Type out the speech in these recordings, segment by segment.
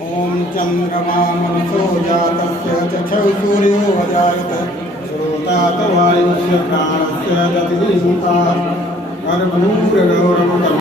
ओम चंद्रमा मनसो जातस्य चक्षु सूर्यो अजायत श्रोतात वायुस्य प्राणस्य गतिर्भूता कर्पूरगौरवम्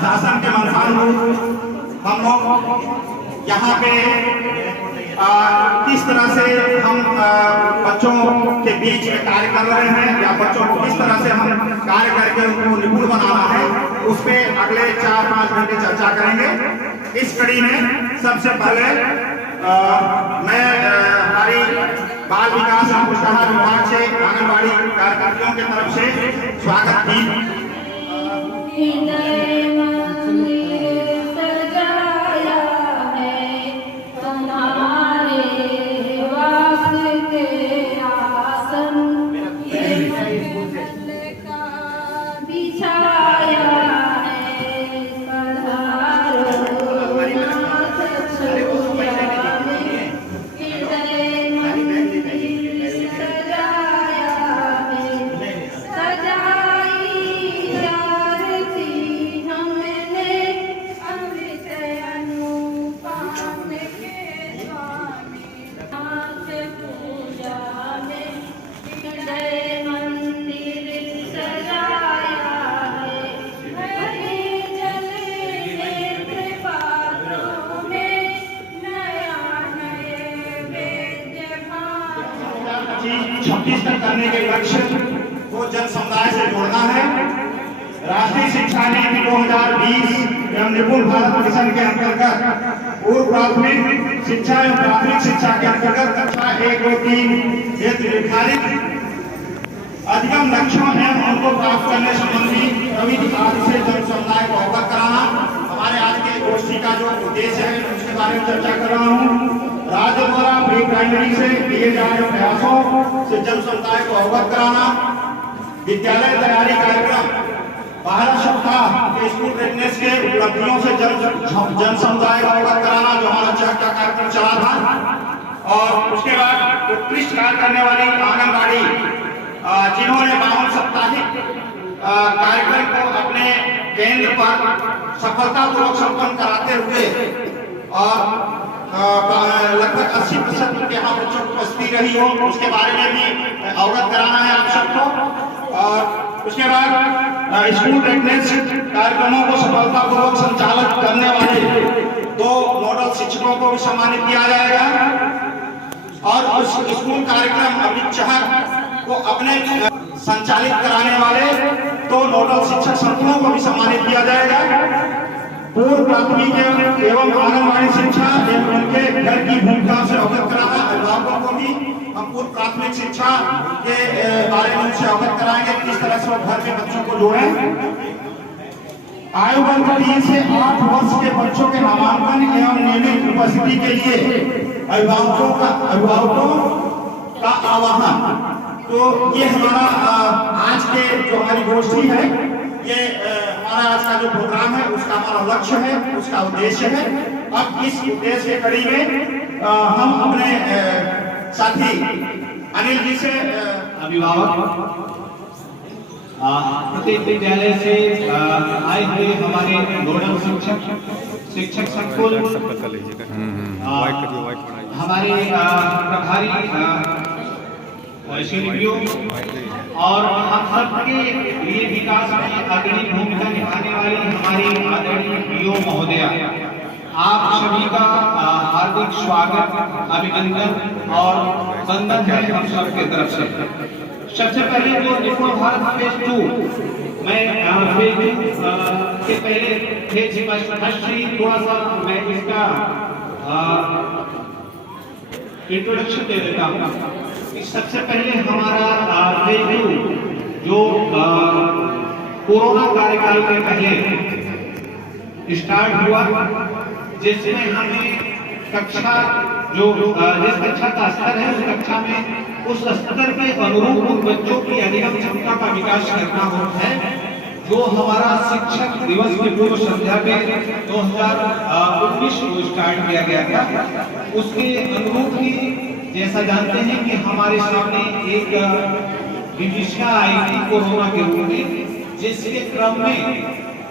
शासन के मनसान हम लोग यहाँ पे किस तरह से हम बच्चों के बीच में कार्य कर रहे हैं या बच्चों को किस तरह से हम कार्य करके उनको निपुण बनाना है, उस पर अगले 4-5 घंटे चर्चा करेंगे। इस कड़ी में सबसे पहले मैं हमारी बाल विकास एवं पुष्टाहार विभाग से आंगनबाड़ी कार्यकर्तियों की तरफ से स्वागत की। करने के लक्ष्य को जन समुदाय से जोड़ना है। राष्ट्रीय शिक्षा नीति 2020 एवं निपुण भारत मिशन के अंतर्गत पूर्व प्राथमिक शिक्षा एवं प्राथमिक शिक्षा के अंतर्गत कक्षा 1, 2, 3 हेतु निर्धारित अधिगम लक्ष्यों एवं उनको प्राप्त करने संबंधी प्रविधि आदि से जन समुदाय को अवगत कराना हमारे आज के गोष्ठी का जो उद्देश्य है, उसके बारे में चर्चा कर रहा हूँ। राज्य द्वारा प्री प्राइमरी से किए जा रहे प्रयासों से जन समुदाय को अवगत कराना, विद्यालय तैयारी कार्यक्रम 12 सप्ताह के स्कूल रेडनेस के उपलब्धियों से जन समुदाय को अवगत कराना, जो हमारा चर्चा का कार्यक्रम चला था। और उसके बाद उत्कृष्ट कार्य करने वाली आंगनबाड़ी जिन्होंने 52 साप्ताहिक कार्यक्रम को अपने केंद्र पर सफलतापूर्वक संपन्न कराते हुए और लगभग 80% के यहाँ बच्चों की उपस्थिति रही हो, उसके बारे में भी अवगत कराना है आप सबको। और उसके बाद स्कूल रेडनेस कार्यक्रमों को सफलतापूर्वक संचालित करने वाले 2 नोडल शिक्षकों को भी सम्मानित किया जाएगा और उस स्कूल कार्यक्रम अभिचाहक को अपने संचालित कराने वाले 2 नोडल शिक्षक संकुलों को भी सम्मानित किया जाएगा। पूर्व प्राथमिक एवं आंगनबाड़ी शिक्षा एवं उनके घर की भूमिका से अवगत कराना, अभिभावकों को भी हम पूर्व प्राथमिक शिक्षा के बारे में उनसे अवगत कराएंगे, किस तरह से वो घर में बच्चों को जोड़ें। आयु वर्ग 3 से 8 वर्ष के बच्चों के नामांकन एवं नियमित उपस्थिति के लिए अभिभावकों का आह्वान। तो ये हमारा आज के जो हमारी गोष्ठी है, ये हमारा आज का जो प्रोग्राम है, उसका हमारा लक्ष्य है, उसका उद्देश्य है। अब इस उद्देश्य के कड़ी में हम अपने साथी अनिल जी से अभिभावक प्रत्येक विद्यालय से आए हुए हमारे नोडल शिक्षक संकुल, हमारे प्रभारी शिल्पियों और हम सबके लिए विकास में अग्रणी भूमिका निभाने वाली हमारी आदरणीय पीओ महोदया, आप सभी का हार्दिक स्वागत, अभिनंदन और वंदन है हम सबके तरफ से। सबसे पहले जो निपुण भारत फेज 2, मैं फेज 2 के पहले फेज थोड़ा सा मैं इसका इंट्रोडक्शन दे देता हूँ। सबसे पहले हमारा फेज 2 जो कोरोना कार्यकाल के पहले स्टार्ट हुआ, जिसमें हमें कक्षा जो जिस कक्षा का स्तर है उस कक्षा में उस स्तर के अनुरूप उन बच्चों की अधिगम क्षमता का विकास करना होता है, जो हमारा शिक्षक दिवस की पूर्व संध्या में 2019 को स्टार्ट किया गया था। उसके अनुरूप ही जैसा जानते हैं कि हमारे सामने एक विभीषिका आई थी कोरोना के रूप में, जिसके क्रम में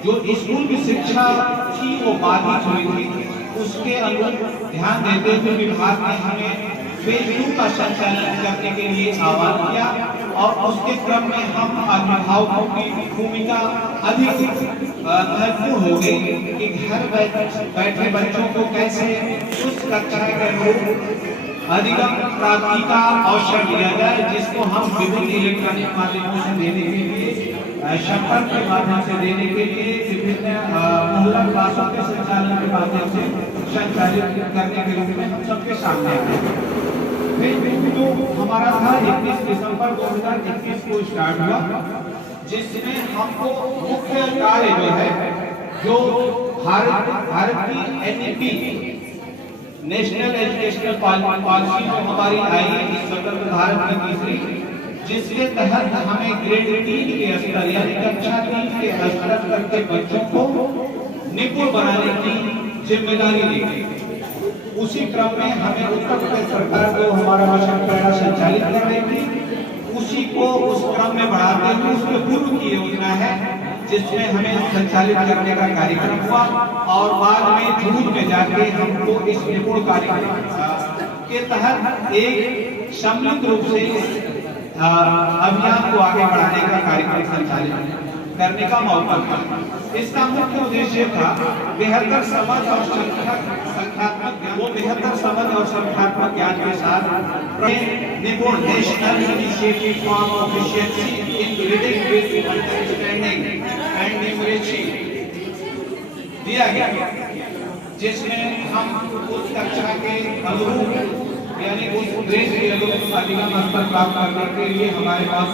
जो स्कूल की शिक्षा थी वो बाधित हुई थी। उसके अनुरूप ध्यान देते हुए विभाग ने हमें फेज 2 का संचालन करने के लिए आह्वान किया और उसके क्रम में हम अभिभावकों की भूमिका अधिक महत्वपूर्ण हो गई कि घर बैठे बच्चों को कैसे उस कक्षा के अनुरूप अधिगम प्राप्ति का अवसर दिया जाए, जिसको हम विभिन्न इलेक्ट्रॉनिक माध्यमों से देने के लिए, संपर्क के माध्यम से देने के लिए, विभिन्न मोहल्ला क्लासों के संचालन के माध्यम से संचालित करने के रूप में हम सबके सामने आए। तो हमारा था 21 दिसंबर 2021 को स्टार्ट हुआ, जिसमें हमको मुख्य कार्य जो है, जो भारत की NEP नेशनल एजुकेशनल पॉलिसी जो हमारी आई है स्वतंत्र भारत में तीसरी, जिसके तहत हमें ग्रेड 3 के स्तर यानी कक्षा 3 के स्तर तक के बच्चों को निपुण बनाने की जिम्मेदारी दी गई। उसी क्रम में हमें उत्तर प्रदेश सरकार को हमारा मिशन प्रेरणा संचालित कर रही थी, उसी को उस क्रम में बढ़ाते हुए उसके पूर्व की योजना है, जिसमें हमें संचालित करने का कार्यक्रम हुआ और बाद में जून में जाके हमको इस निपुण कार्यक्रम के तहत एक सम्मिलित रूप से अभियान को आगे बढ़ाने का कार्यक्रम संचालित करने का मौका मिला। इसका मुख्य उद्देश्य था बेहतर समझ और संख्यात्मक ज्ञान, वो बेहतर समझ और संख्यात्मक ज्ञान के साथ निपुण national initiative for proficiency in reading with understanding and numeracy दिया गया, जिसमें हम उस कक्षा के अनुरूप यानी उस ग्रेड के अनुरूप अधिगम स्तर प्राप्त करने के लिए हमारे पास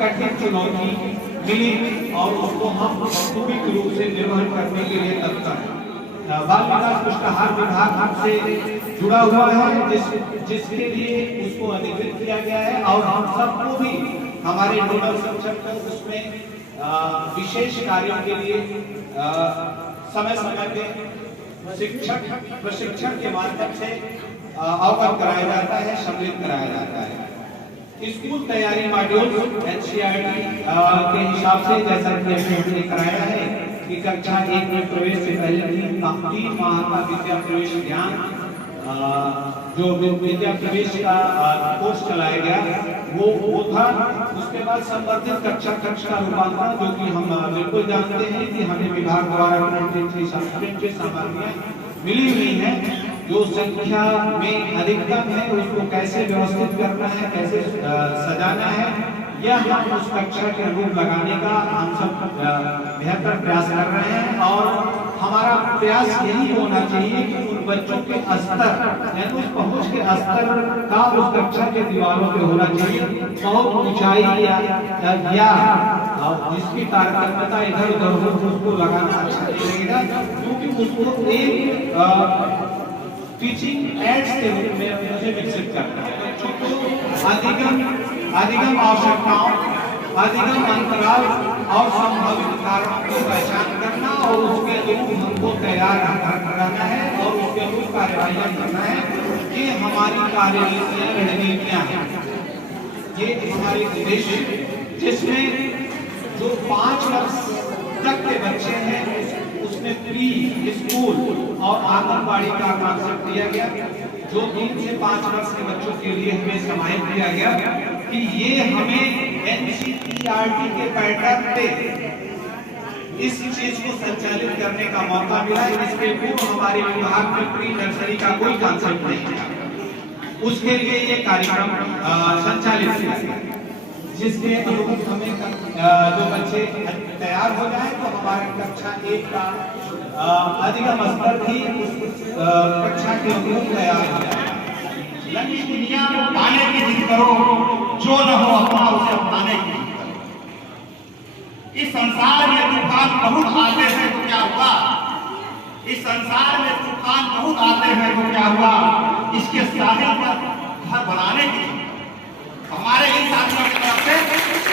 कठिन चुनौती मिली और उसको हम वास्तविक रूप से निर्वहन करने के लिए तत्पर हैं। बाल विकास पुष्टाहार विभाग हमसे जुड़ा हुआ है, जिसके लिए उसको अधिकृत किया गया है और हम सबको भी हमारे नोडल शिक्षक को उसमें विशेष कार्यों के लिए समय समय पे शिक्षक प्रशिक्षण के माध्यम से अवगत कराया जाता है, सम्मिलित कराया जाता है। स्कूल तैयारी मॉड्यूल NCERT के हिसाब से जैसा कि हमने कराया है कि कक्षा 1 में प्रवेश से पहले 3 माह का विद्या प्रवेश ज्ञान जो विद्या प्रवेश का कोर्स चलाया गया वो था। उसके बाद संवर्धित कक्षा का रूपांतरण, जो कि हम बिल्कुल जानते हैं कि हमें विभाग द्वारा की सामग्रियां मिली हुई है, जो संख्या में अधिकतम है उसको कैसे व्यवस्थित करना है, कैसे सजाना है, यह हम उस कक्षा के रूप लगाने का हम सब बेहतर प्रयास कर रहे हैं। और हमारा प्रयास यही होना चाहिए कि उन बच्चों के स्तर यानी उस पहुंच के स्तर का उस कक्षा के दीवारों पे होना चाहिए। बहुत ऊंचाई या जिसकी तारतम्यता इधर उधर हो उसको लगाना अच्छा नहीं लगेगा, क्योंकि उसको एक टीचिंग एड्स के रूप में मुझे विकसित करना है। अधिगम आवश्यकताओं, अधिगम अंतराल और संभावित कारणों की पहचान करना और उसके अनुरूप हमको तैयार करना है और उसके अनुरूप कार्यवाही करना है। ये हमारी कार्यनीतियां रणनीतियां हैं, ये हमारे उद्देश्य, जिसमें जो 5 वर्ष तक के बच्चे हैं उसमें प्री स्कूल और आंगनबाड़ी का कॉन्सेप्ट दिया गया, जो 3 से 5 वर्ष के बच्चों के लिए हमें समाहित किया गया कि ये हमें NCERT के पैटर्न पे इस चीज को संचालित करने का मौका मिला। इसके पूर्व हमारे विभाग में प्री नर्सरी का कोई कॉन्सेप्ट नहीं था, उसके लिए ये कार्यक्रम संचालित किया गया, जिसके अनुरूप हमें जो बच्चे तैयार हो जाए तो हमारे कक्षा 1 का अधिगम स्तर भी कक्षा के अनुरूप तैयार हो जाए। लंबी दुनिया को पाने की जिद करो, जो न हो अपना उसे अपनाने की। इस संसार में तूफान बहुत आते हैं तो क्या हुआ, इस संसार में तूफान बहुत आते हैं तो क्या हुआ, इसके साहिल पर घर बनाने की। हमारे इन साथियों की तरफ से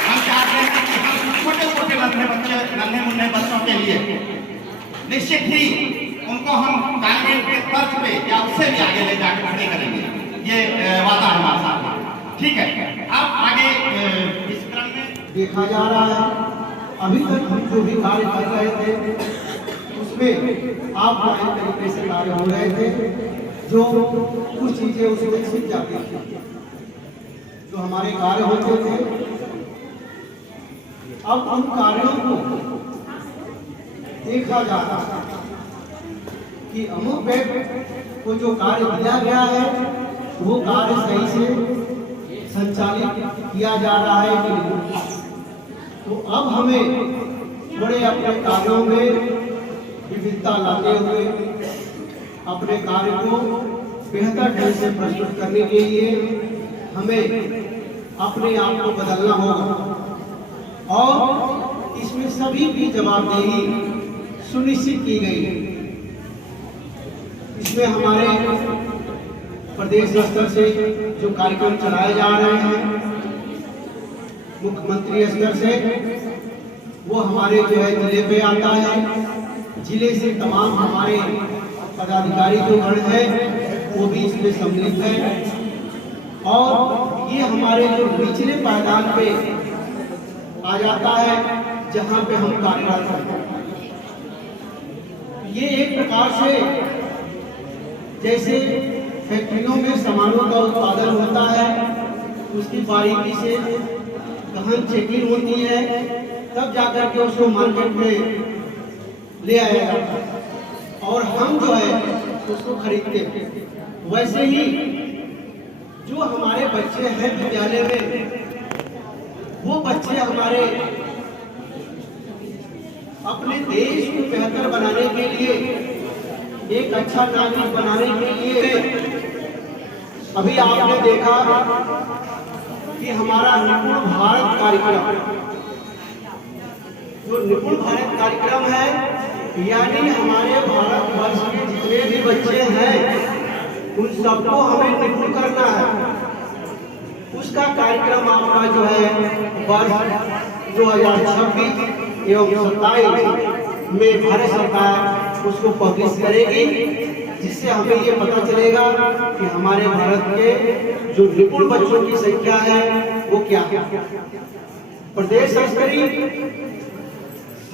हम चाहते हैं कि हम छोटे छोटे नन्हे मुन्ने बच्चों के लिए निश्चित ही उनको हम तालीम के तर्ज पे या उससे भी आगे ले जाकर खड़े करेंगे, ये वादा हमारे साथ है। ठीक है, अब आगे इस क्रम में देखा जा रहा है अभी तक हम जो भी कार्य कर रहे थे उसमें आप तरीके से कार्य हो रहे थे, जो कुछ चीजें उसमें छिप जाती थी, जो हमारे कार्य होते थे अब उन कार्यों को देखा जाता है कि अमुक व्यक्ति को जो कार्य दिया गया है वो कार्य सही से संचालित किया जा रहा है कि नहीं। तो अब हमें बड़े अपने कार्यों में विविधता लाते हुए अपने कार्य को बेहतर ढंग से प्रस्तुत करने के लिए हमें अपने आप को बदलना होगा और इसमें सभी की जवाबदेही सुनिश्चित की गई है। इसमें हमारे प्रदेश स्तर से जो कार्यक्रम चलाए जा रहे हैं, मुख्यमंत्री स्तर से वो हमारे जो है जिले पे आता है। जिले से तमाम हमारे पदाधिकारी जो गण हैं वो भी इसमें सम्मिलित हैं और ये हमारे जो निचले पायदान पे आ जाता है जहाँ पे हम कार्यरत हैं। ये एक प्रकार से जैसे फैक्ट्रियों में सामानों का उत्पादन होता है, उसकी बारीकी से गहन चेकिंग होती है, तब जाकर के उसको मार्केट में ले आया जाता है और हम जो है उसको खरीदते हैं। वैसे ही जो हमारे बच्चे हैं विद्यालय में, वो बच्चे हमारे अपने देश को बेहतर बनाने के लिए, एक अच्छा नागरिक बनाने के लिए, अभी आपने देखा कि हमारा निपुण भारत कार्यक्रम, जो निपुण भारत कार्यक्रम है, यानी हमारे भारतवर्ष के जितने भी बच्चे हैं उन सबको हमें निपुण करना है। उसका कार्यक्रम आपका जो है वर्ष 2026 एवं 27 में भारत सरकार उसको पब्लिश करेगी, जिससे हमें ये पता चलेगा कि हमारे भारत के जो निपुण बच्चों की संख्या है वो क्या है। प्रदेश स्तरीय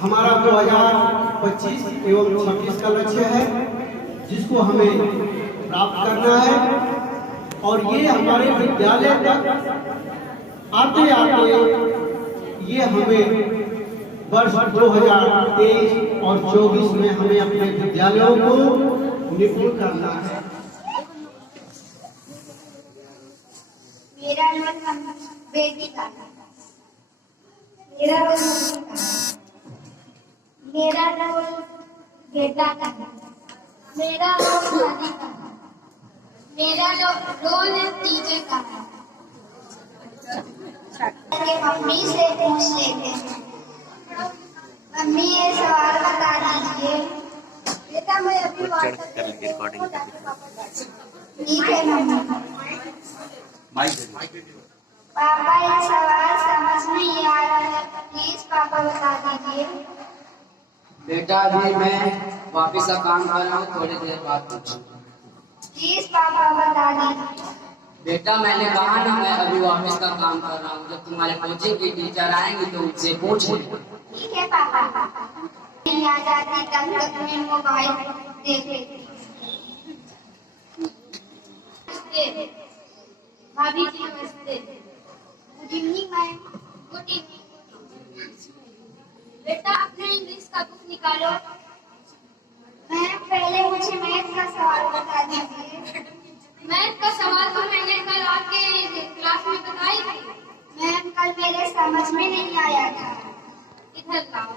हमारा 2025 एवं 26 का लक्ष्य है, जिसको हमें प्राप्त करना है और ये हमारे विद्यालय तक आते आते ये हमें वर्ष 2023 और 24 में हमें अपने विद्यालयों को निपुण करना है। मेरा नाम बेटी का, मेरा रोल बेटा का, मेरा रोल दादी का, मेरा रोल टीचर का। मम्मी से पूछ लेते हैं, मम्मी ये सवाल बता दीजिए। बेटा मैं अभी ठीक है मम्मी। पापा ये सवाल समझ नहीं आ रहा है, प्लीज पापा बता दीजिए। बेटा अभी मैं वापिस का काम कर रहा हूँ, थोड़ी देर बाद पूछो। प्लीज पापा बता दीजिए। बेटा मैंने कहा ना मैं अभी वापिस का काम कर रहा हूँ, जब तुम्हारे कोचिंग के टीचर आएंगे तो उनसे पूछ ले। ठीक है पापा। नहीं आ जाती तब तक मैं मोबाइल देख लेती। भाभी जी नमस्ते। Good evening ma'am. Good evening. बेटा अपना इंग्लिश का बुक निकालो। मैम पहले मुझे मैथ का सवाल बता दीजिए। मैथ का सवाल तो मैंने कल आपके क्लास में बताई थी। मैम कल मेरे समझ में नहीं आया था। इधर लाओ।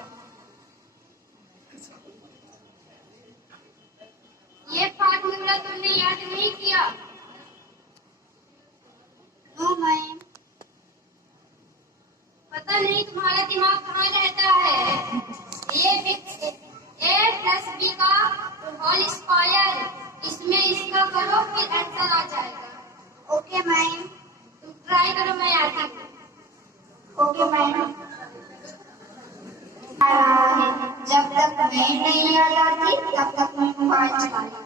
ये फार्मूला तुमने याद नहीं किया? No ma'am. पता नहीं तुम्हारा दिमाग कहाँ रहता है। ए प्लस बी का होल स्क्वायर, इसमें इसका करो फिर आंसर आ जाएगा। Okay ma'am. तुम ट्राई करो, मैं आती हूँ। Okay ma'am. जब तक मैं नहीं आ जाती तब तक मैं मोबाइल चलाती।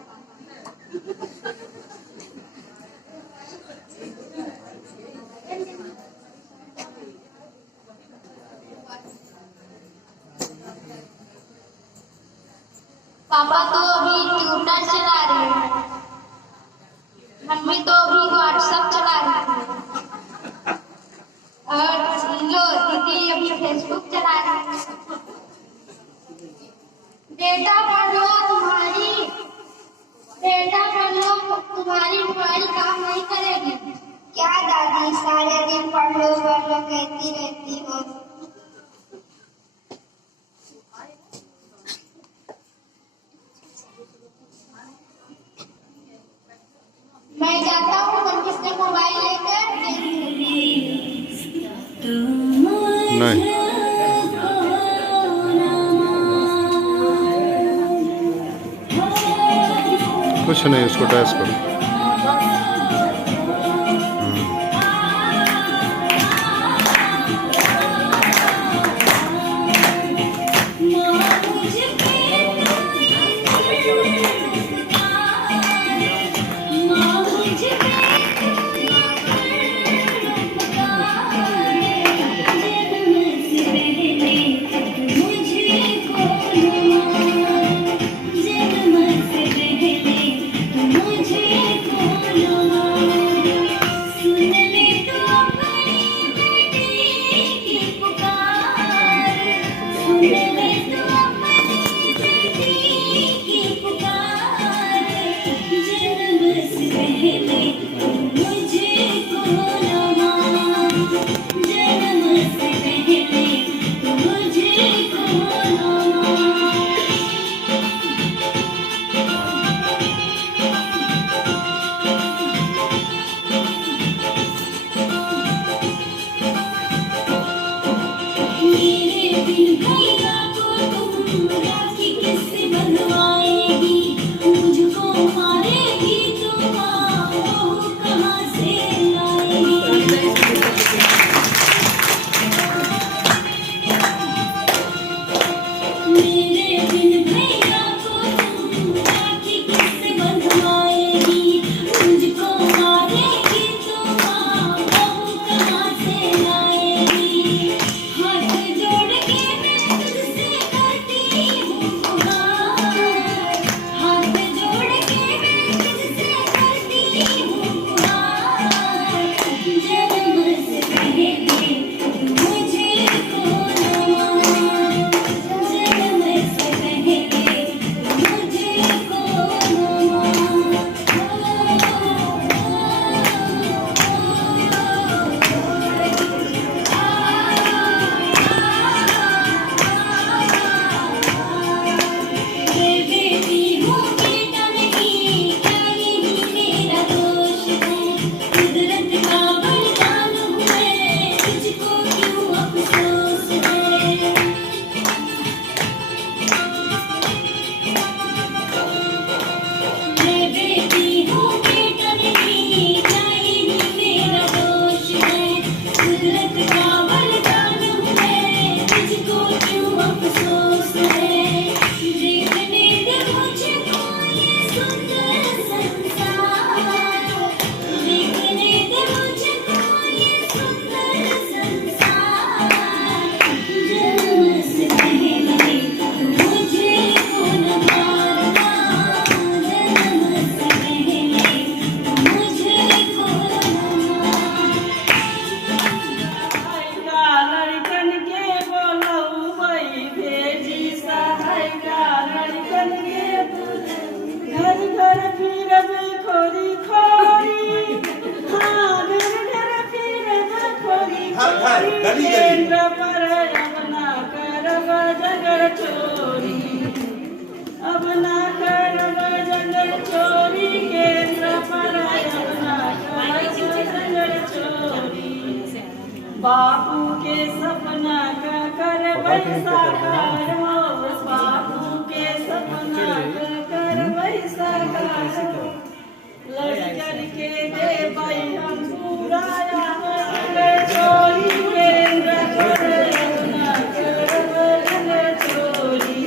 पापा तो अभी ट्यूटर चला रहे हैं, मम्मी तो अभी व्हाट्सएप चला रही है और लो दीदी अभी फेसबुक चलाना। बेटा पढ़ लो, तुम्हारी मोबाइल काम नहीं करेगी। क्या दादी, सारे दिन पढ़ लो कहती रहती हो। मैं जाता हूँ, तुम किसने मोबाइल लेकर नहीं कुछ नहीं, उसको टेस्ट करो। बापू के सपना का कर वैसा कर हो, बापू के सपना का कर वैसा कर, लड़कर के दे भाई हम पूरा चोरी केंद्र कर अपना कर चोरी।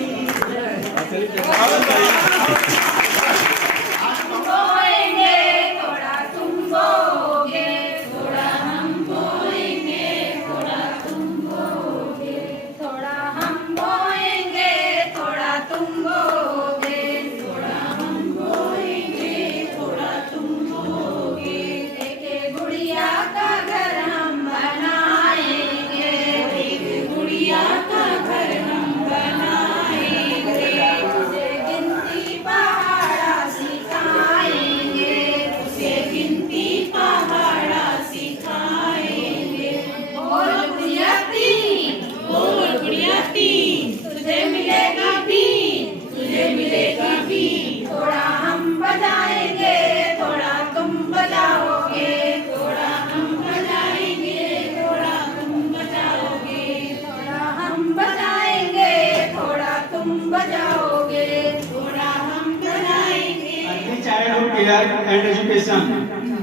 सेशन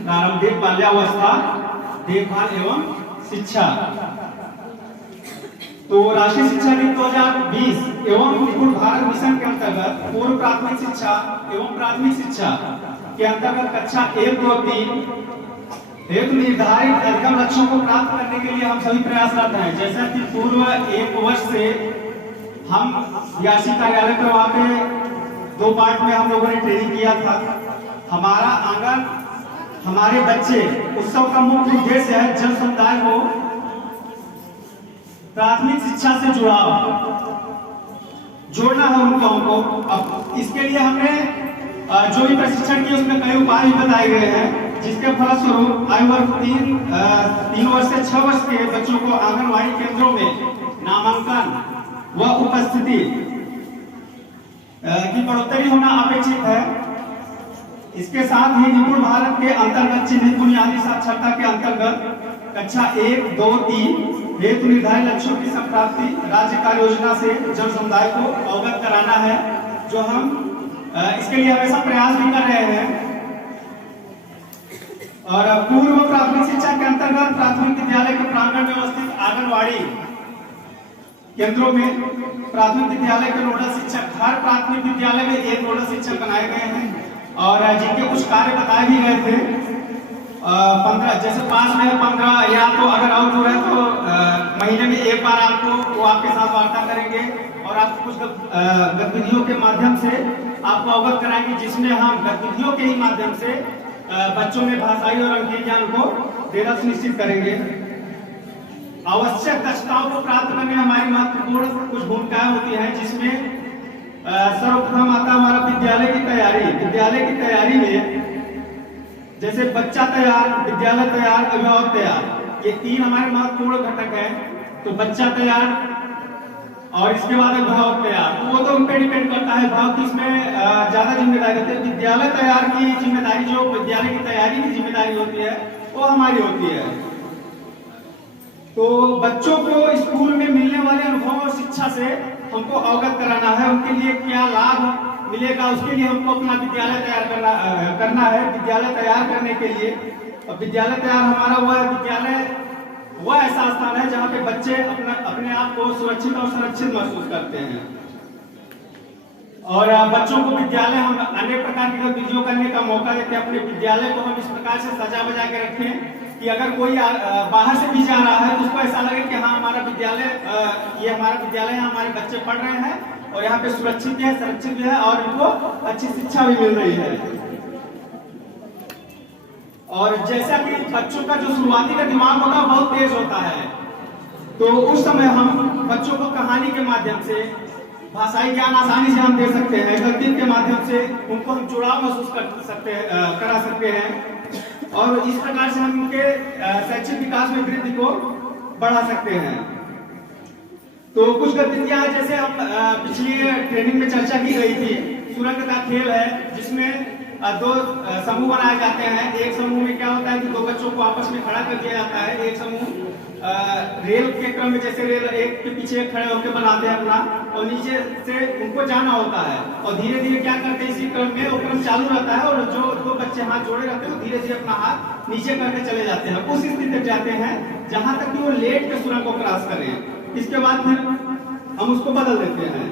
प्रारंभिक बाल्यावस्था देखभाल एवं शिक्षा। तो राष्ट्रीय शिक्षा नीति 2020 एवं निपुण भारत मिशन के अंतर्गत पूर्व प्राथमिक शिक्षा एवं प्राथमिक शिक्षा के अंतर्गत कक्षा 1, 2, 3 हेतु निर्धारित अधिगम लक्ष्यों को प्राप्त करने के लिए हम सभी प्रयासरत हैं। जैसा कि पूर्व 1 वर्ष से हम यासी कार्यालय पर वहाँ पे 2 पार्ट में हम लोगों ने ट्रेनिंग किया था। हमारा आंगन हमारे बच्चे उत्सव का मुख्य उद्देश्य है जन समुदाय को प्राथमिक शिक्षा से जोड़ना है हमको। अब इसके लिए हमने जो भी प्रशिक्षण किया उसमें कई उपाय भी बताए गए हैं, जिसके फलस्वरूप आयु वर्ग 3 वर्ष से 6 वर्ष के बच्चों को आंगनबाड़ी केंद्रों में नामांकन व उपस्थिति की बढ़ोतरी होना अपेक्षित है। इसके साथ ही निपुण भारत के अंतर्गत चिन्हित बुनियादी साक्षरता के अंतर्गत कक्षा 1, 2, 3 हेतु निर्धारित लक्ष्यों की संप्राप्ति राज्य कार्य योजना से जन समुदाय को अवगत कराना है, जो हम इसके लिए हमेशा प्रयास भी कर रहे हैं। और पूर्व प्राथमिक शिक्षा के अंतर्गत प्राथमिक विद्यालय के प्रांगण में अवस्थित आंगनबाड़ी केंद्रों में प्राथमिक विद्यालय के नोडल शिक्षक, हर प्राथमिक विद्यालय में एक नोडल शिक्षक बनाए गए हैं और जिनके कुछ कार्य बताए भी गए थे। 15 जैसे 5 में 15 या तो अगर आउट हो रहा है तो महीने में एक बार आपको वो आपके साथ वार्ता करेंगे और आपको कुछ गतिविधियों के माध्यम से आपको अवगत कराएंगे, जिसमें हम गतिविधियों के ही माध्यम से बच्चों में भाषाई और अंकीय ज्ञान को देना सुनिश्चित करेंगे। आवश्यक दक्षताओं को प्राप्त करने में हमारी महत्वपूर्ण कुछ भूमिकाएं होती हैं, जिसमें सर्वप्रथम आता हमारा विद्यालय की तैयारी। विद्यालय की तैयारी में जैसे बच्चा तैयार, विद्यालय तैयार, अभिभावक तैयार, ये 3 हमारे महत्वपूर्ण घटक हैं। तो बच्चा तैयार और इसके बाद अभिभावक तैयार, तो वो तो उन पे डिपेंड करता है अभिभावक की इसमें ज्यादा जिम्मेदारी होती है। विद्यालय तैयार की जिम्मेदारी, जो विद्यालय की तैयारी की जिम्मेदारी होती है, वो हमारी होती है। तो बच्चों को स्कूल में मिलने वाले अनुभव और शिक्षा से हमको अवगत कराना है, उनके लिए क्या लाभ मिलेगा, उसके लिए हमको अपना विद्यालय तैयार करना है। विद्यालय तैयार करने के लिए विद्यालय तैयार हमारा वह ऐसा स्थान है जहाँ पे बच्चे अपने आप को सुरक्षित और संरक्षित महसूस करते हैं। और बच्चों को विद्यालय हम अनेक प्रकार की गतिविधियों करने का मौका देते हैं। अपने विद्यालय को हम इस प्रकार से सजा बजा के रखें कि अगर कोई बाहर से भी जा रहा है तो उसको ऐसा लगे कि हाँ हमारा विद्यालय, ये हमारा विद्यालय है, हमारे बच्चे पढ़ रहे हैं और यहाँ पे सुरक्षित भी है, संरक्षित भी है और इनको अच्छी शिक्षा भी मिल रही है। और जैसा कि बच्चों का जो शुरुआती का दिमाग होता है बहुत तेज होता है, तो उस समय हम बच्चों को कहानी के माध्यम से भाषाई ज्ञान आसानी से हम दे सकते हैं। गद्य के माध्यम से उनको हम जुड़ाव महसूस करा सकते हैं और इस प्रकार से हम उनके शैक्षिक विकास में वृद्धि को बढ़ा सकते हैं। तो कुछ गतिविधियां जैसे हम पिछली ट्रेनिंग में चर्चा की गई थी, सुरंग का खेल है, जिसमें 2 समूह बनाए जाते हैं। एक समूह में क्या होता है कि 2 बच्चों को आपस में खड़ा कर दिया जाता है। एक समूह रेल के क्रम में, जैसे रेल एक के पीछे खड़े होकर बनाते हैं अपना, और नीचे से उनको जाना होता है और धीरे धीरे क्या करते हैं, इसी क्रम में वो क्रम चालू रहता है और जो 2 बच्चे हाथ जोड़े रहते हैं धीरे धीरे अपना हाथ नीचे करके चले जाते हैं। उस स्थिति तक जाते हैं जहां तक कि वो लेट के सुरंग को क्रॉस करें। इसके बाद फिर हम उसको बदल देते हैं।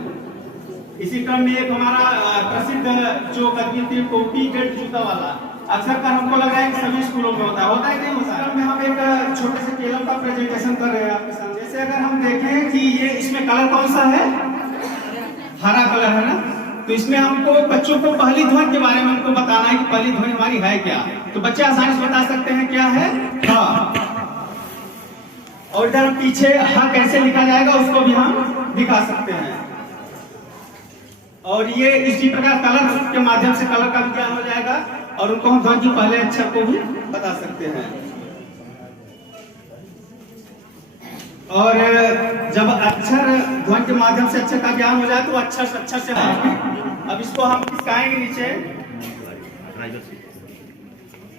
इसी क्रम में एक हमारा प्रसिद्ध जो गतिविधि टोपी गेट जूता वाला, अक्सर कर हमको लग रहा है कि सभी स्कूलों में होता है कि नहीं होता है। में हम एक छोटे से टेलर का प्रेजेंटेशन कर रहे हैं आपके सामने। जैसे अगर हम देखें कि ये इसमें कलर कौन सा है, हरा कलर है ना, तो इसमें हमको बच्चों को पहली ध्वनि के बारे में हमको बताना है कि पहली ध्वनि हमारी है क्या। तो बच्चे आसानी से बता सकते हैं क्या है, हाँ। और इधर पीछे हाँ कैसे लिखा जाएगा उसको भी हम दिखा सकते हैं। और ये इसी प्रकार कलर के माध्यम से कलर का ज्ञान हो जाएगा और उनको हम ध्वनि के पहले अक्षर को भी बता सकते हैं। और जब अक्षर ध्वनि के माध्यम से अक्षर का ज्ञान हो जाए तो अक्षर से अब इसको हम खिसकाएंगे नीचे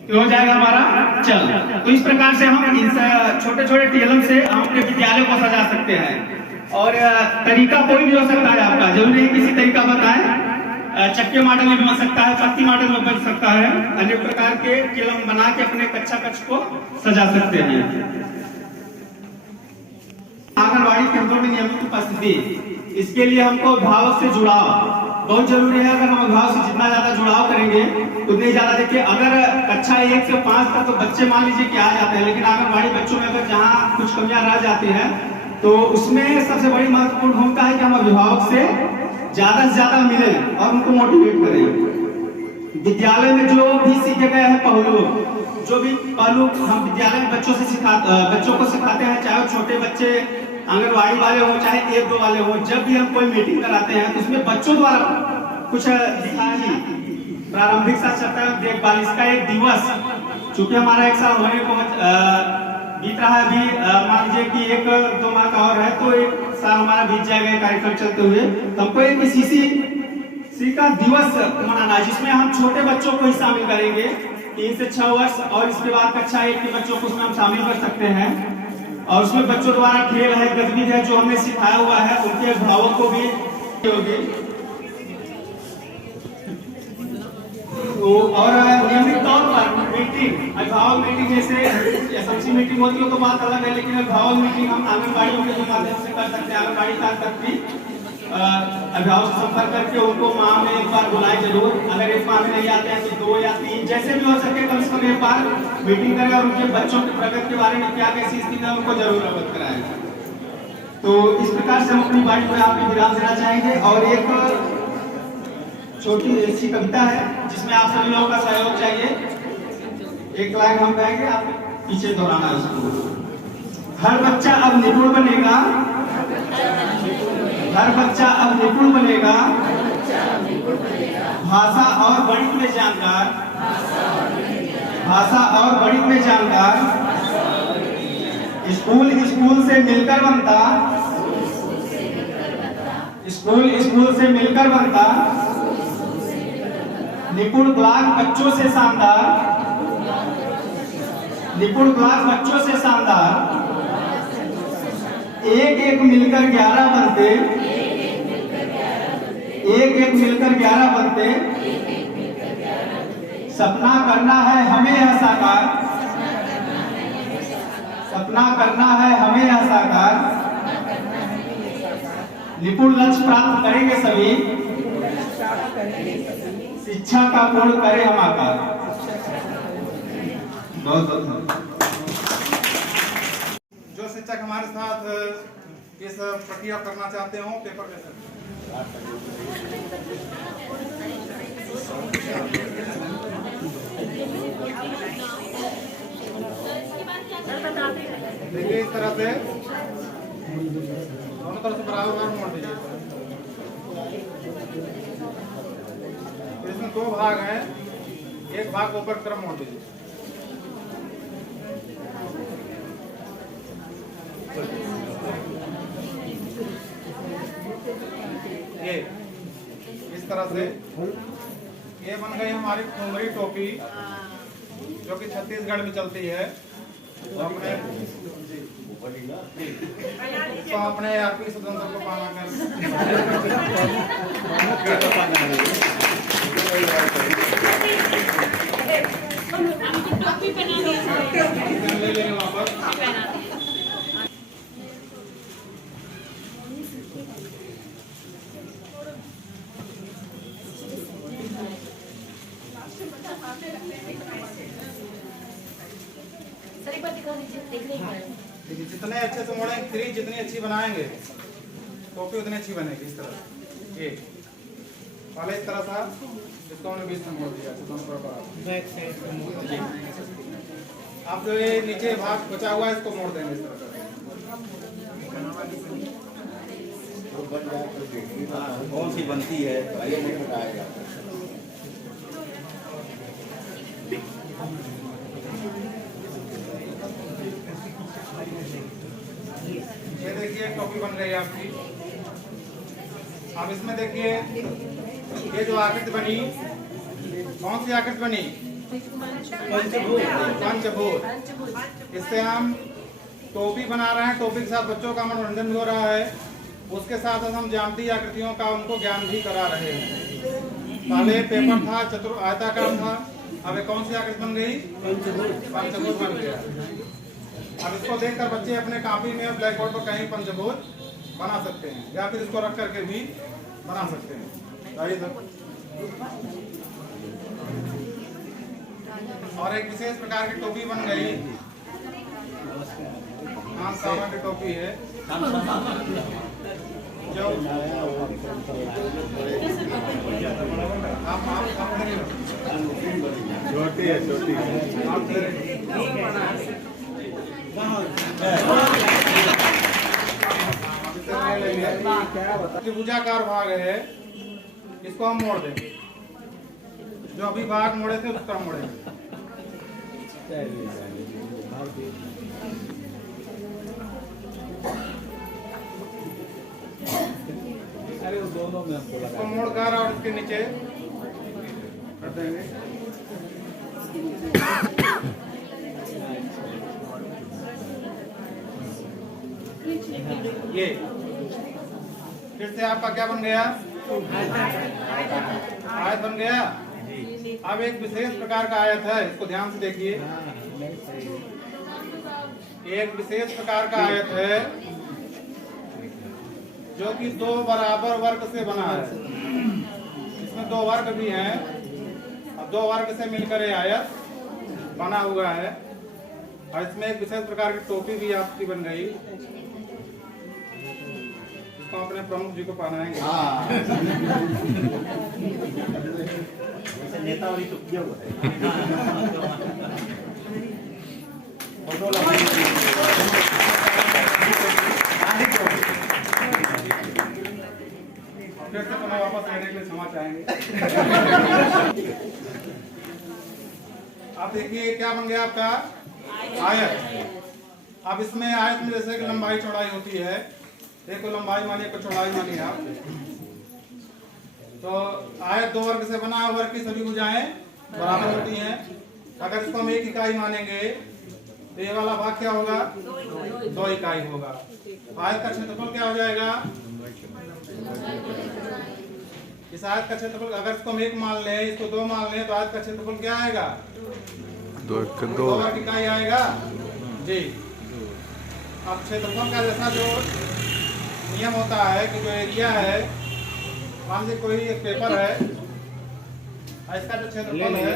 तो हो जाएगा हमारा चल। तो इस प्रकार से हम इन छोटे छोटे टीएलएम से हम अपने विद्यालय को सजा सकते हैं। और तरीका कोई भी हो सकता है आपका, जरूरी नहीं किसी तरीका बताएं, चक्के मॉडल में बन सकता है, पत्ती मॉडल में बन सकता है। अनेक प्रकार के किलम बना के अपने कक्षा कक्ष को सजा सकते हैं। आंगनबाड़ी केंद्रों में नियमित उपस्थिति, इसके लिए हमको अभिभावक से जुड़ाव बहुत जरूरी है। अगर हम अभिभावक से जितना ज्यादा जुड़ाव करेंगे उतने ज्यादा, देखिए अगर कक्षा 1 से 5 तक तो बच्चे मान लीजिए कि आ जाते हैं, लेकिन आंगनबाड़ी बच्चों में अगर जहाँ कुछ कमियां रह जाती है तो उसमें सबसे बड़ी महत्वपूर्ण भूमिका है कि हम अभिभावक से ज्यादा मिले और उनको मोटिवेट करें। विद्यालय में जो भी सीखे गए हैं पहलू, जो भी पहलू हम विद्यालय में बच्चों को सिखाते हैं, चाहे छोटे बच्चे आंगनबाड़ी वाले हो चाहे 1-2 वाले हो, जब भी हम कोई मीटिंग कराते हैं तो उसमें बच्चों द्वारा कुछ दिखाया ही प्रारंभिक साक्षरता देखभाल, इसका एक दिवस, चूंकि हमारा 1 साल होने को बीत रहा है अभी, मान लीजिए कि 1-2 माह का और है तो 1 साल हमारा बीत जाएगा कार्यक्रम चलते हुए, तो हमको एक सीसी का दिवस मनाना है जिसमें हम छोटे बच्चों को ही शामिल करेंगे, 3 से 6 वर्ष, और इसके बाद कक्षा 1 के बच्चों को उसमें हम शामिल कर सकते हैं। और उसमें बच्चों द्वारा खेल है, गतिविधि है जो हमने सिखाया हुआ है, उनके अभिभावक को भी होगी। और नियमित तौर पर मीटिंग, अभिभावक मीटिंग जैसे एसएमसी मीटिंग होती है तो बात अलग है, लेकिन अभिभावक मीटिंग हम आंगनबाड़ियों के माध्यम से कर सकते हैं। आंगनबाड़ी कार्यकर्त्री अभिभावक से संपर्क करके उनको माह में 1 बार बुलाए जरूर, अगर 1 माह में नहीं आते हैं तो 2 या 3 जैसे भी हो सके कम से कम 1 बार मीटिंग करें और उनके बच्चों की प्रगति के बारे में क्या कैसी स्थिति है उनको जरूर अवगत कराएं। तो इस प्रकार से हम अपनी बात को यहाँ पे विराम देना चाहेंगे और एक छोटी सी कविता है जिसमें आप सभी लोगों का सहयोग चाहिए। एक लाइन हम गाएंगे, आप पीछे दोहराना है उसको। हर बच्चा अब निपुण बनेगा, हर बच्चा अब निपुण बनेगा, भाषा और गणित में जानकार, भाषा और गणित में जानकार, स्कूल से मिलकर बनता, स्कूल से मिलकर बनता, निपुण क्लास बच्चों से शानदार, निपुण क्लास बच्चों से शानदार, एक मिलकर 11 बनते, एक मिलकर 11 बनते, सपना करना है हमें यह साकार, सपना करना है हमें यह साकार, निपुण लक्ष्य प्राप्त करेंगे सभी, शिक्षा का पूर्ण करे हम आकार। बहुत जो शिक्षक हमारे साथ इस प्रक्रिया करना चाहते हो पेपर में देखिए, इस तरह से दोनों तरफ से बराबर मोड़ दीजिए। इसमें 2 भाग हैं, एक भाग ऊपर की तरफ मोड़ दीजिए। ये इस तरह से ये बन गई हमारी घुंघरी टोपी जो कि छत्तीसगढ़ में चलती है। तो अपने आरपी स्वतंत्र को पाना कर ले लेंगे वापस। जितने अच्छे से मोड़ेंगे, क्रीज जितनी अच्छी बनाएंगे टोपी उतनी अच्छी बनेगी। इस तरह एक पहले इस तरह था, इसको हमने बीच में मोड़ दिया, अब जो ये नीचे भाग बचा हुआ है इसको मोड़ देंगे इस तरह। कौन सी बनती है ये नहीं बताएगा। ये देखिए टोपी बन रही है आपकी। अब इसमें देखिए ये जो आकृति बनी, कौन सी आकृति बनी? पंचभूत। इससे हम टोपी बना रहे हैं, टोपी के साथ बच्चों का मनोरंजन भी हो रहा है, उसके साथ हम ज्यामितीय आकृतियों का उनको ज्ञान भी करा रहे हैं। पहले पेपर था आयताकार था, अब ये कौन सी आकृति बन गई? पंचभुज बन गया। अब इसको देखकर बच्चे अपने कॉपी में ब्लैक बोर्ड पर कहीं पंचभुज बना सकते हैं या फिर इसको रख करके भी बना सकते हैं। और एक विशेष प्रकार की टोपी बन गई, खानसामा की टोपी है जो छोटी है, छोटी त्रिभुजाकार भाग है, इसको हम मोड़ देंगे। जो अभी भाग मोड़े थे उसका मोड़ेंगे। दोनों में हमको इसको मोड़कर और इसके नीचे कर देंगे। ये फिर से आपका क्या बन गया? आयत बन गया। अब एक विशेष प्रकार का आयत है, इसको ध्यान से देखिए। एक विशेष प्रकार का आयत है जो कि दो बराबर वर्ग से बना है। इसमें दो वर्ग भी हैं। अब दो वर्ग से मिलकर ये आयत बना हुआ है और इसमें एक विशेष प्रकार की टोपी भी आपकी बन गई। इसको अपने प्रमुख जी को पहनाएंगे। नेता वाली टोपी फिर से तुम्हें वापस लेने के लिए क्षमा चाहेंगे। अब देखिए क्या बन गया आपका? आयत। अब इसमें आयत में जैसे कि लंबाई चौड़ाई होती है, देखो लंबाई मानिए को चौड़ाई मानिए आप। तो आयत दो वर्ग से बना, वर्ग की सभी भुजाएं बराबर होती हैं। अगर इसको हम एक इकाई मानेंगे तो ये वाला भाग क्या होगा? 2 इकाई होगा। आयत का क्षेत्रफल क्या हो जाएगा? इस आयत का क्षेत्रफल अगर इसको हम 1 मान लें, इसको 2 मान लें, तो आयत का क्षेत्रफल क्या आएगा? 2 वर्ग इकाई आएगा जी। अब क्षेत्रफल का जैसा जो नियम होता है कि जो एरिया है, मान लीजिए कोई एक पेपर है, इसका जो क्षेत्रफल है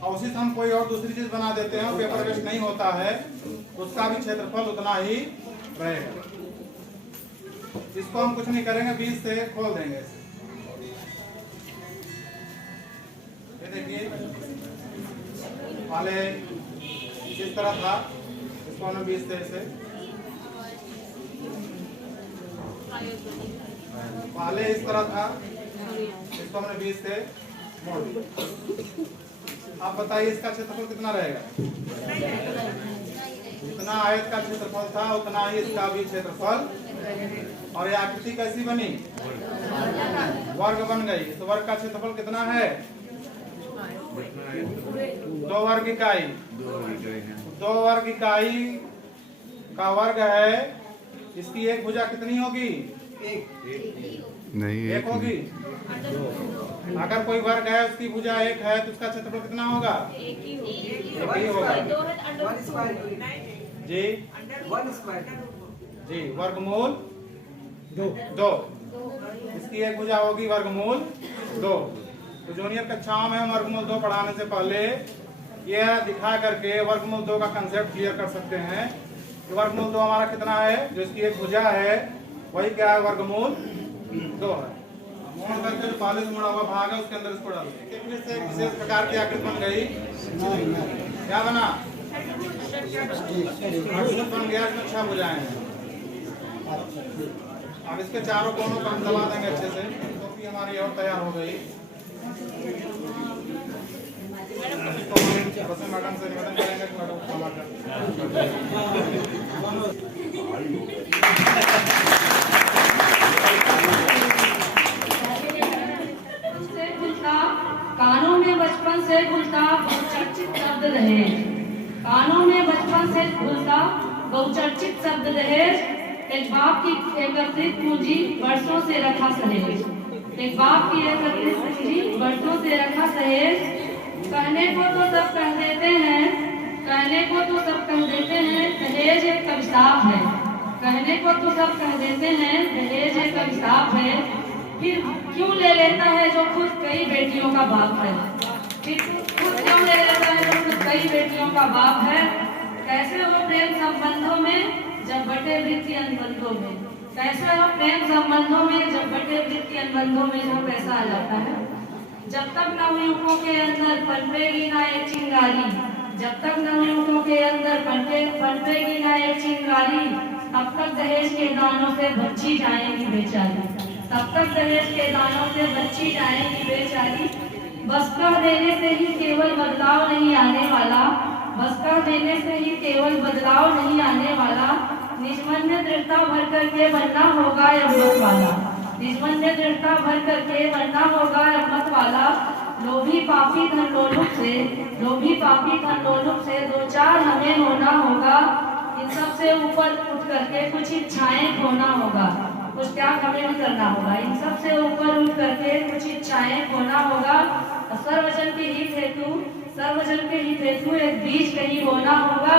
और उसी से हम कोई और दूसरी चीज बना देते हैं, पेपर वेस्ट नहीं होता है, उसका भी क्षेत्रफल उतना ही रहेगा। इसको हम कुछ नहीं करेंगे, बीच से खोल देंगे। ये देखिए पहले इस तरह था, इसको हमने बीच से ऐसे पहले इस तरह था, इसको हमने बीच से मोड़ दिया। आप बताइए इसका क्षेत्रफल कितना रहेगा? जितना आयत का क्षेत्रफल था उतना ही इसका भी क्षेत्रफल। और ये आकृति कैसी बनी? वर्ग बन गई। तो वर्ग का क्षेत्रफल कितना है? 2 वर्ग इकाई। 2 वर्ग इकाई का वर्ग है। इसकी एक भुजा कितनी होगी? नहीं, एक होगी। अगर कोई वर्ग है उसकी भुजा 1 है तो उसका क्षेत्रफल कितना होगा? एक ही होगा जी। जी वर्गमूल 2। इसकी एक भुजा होगी वर्गमूल 2। तो जूनियर कक्षाओं में हम वर्गमूल 2 पढ़ाने से पहले यह दिखा करके वर्गमूल 2 का कंसेप्ट क्लियर कर सकते हैं कि वर्गमूल 2 हमारा कितना है। जो इसकी एक भुजा है वही क्या है? वर्गमूल 2 है। मोड़ करके जो पहले से मोड़ा हुआ भाग है उसके अंदर इसको डाल देंगे। फिर से एक विशेष प्रकार की आकृति बन गई। क्या बना? बन गया। इसमें 6 भुजाएं हैं। अब इसके चारों कोनों पर हम दबा देंगे अच्छे से। टोपी हमारी और तैयार हो गई। मैडम से निवेदन करेंगे कि मैडम क्षमा कानों में बचपन से घुलता बहुचर्चित शब्द दहेज। कानों में बचपन से घुलता बहुचर्चित शब्द दहेज। तेजबाब की एकत्रित पूंजी वर्षों से रखा सहेज। एक बाप की एकत्रित पूंजी बरसों से रखा सहेज, कहने को तो सब कह देते हैं, कहने को तो सब कह देते हैं, दहेज एक अभिशाप है। कहने को तो सब कह देते हैं, दहेज एक अभिशाप है। फिर क्यों ले लेता है जो खुद कई बेटियों का बाप है? फिर खुद क्यों ले लेता है जो खुद कई बेटियों का बाप है? कैसे हो प्रेम संबंधों में जब बटे वृत्ति अनुबंधों में? कैसे हो प्रेम संबंधों में जब बटे वृत्ति अनुबंधों में जहाँ पैसा आ जाता है? जब तक नवयुवकों के अंदर पनपेगी ना एक चिंगारी, जब तक नवयुवकों के अंदर पनपेगी ना एक चिंगारी, तब तक दहेज के दानों से बच्ची जाएंगी बेचारी, तब तक दहेज के दानों से बच्ची जाएंगी बेचारी। बस कह देने से ही केवल बदलाव नहीं आने वाला, बस कह देने से ही केवल बदलाव नहीं आने वाला। निज मन में दृढ़ता भर करके बनना होगा अमृत वाला, निज मन में दृढ़ता भर करके बनना होगा अमृत वाला। लोभी पापी धन लोलुप से, लोभी पापी धन लोलुप से दो चार हमें होना होगा। इन सब से ऊपर उठ करके कुछ इच्छाएं खोना होगा, कुछ त्याग हमें भी करना होगा। इन सब से ऊपर उठ करके कुछ इच्छाएं खोना होगा। सर्वजन के हित हेतु, सर्वजन के हित हेतु एक बीज कहीं बोना होगा।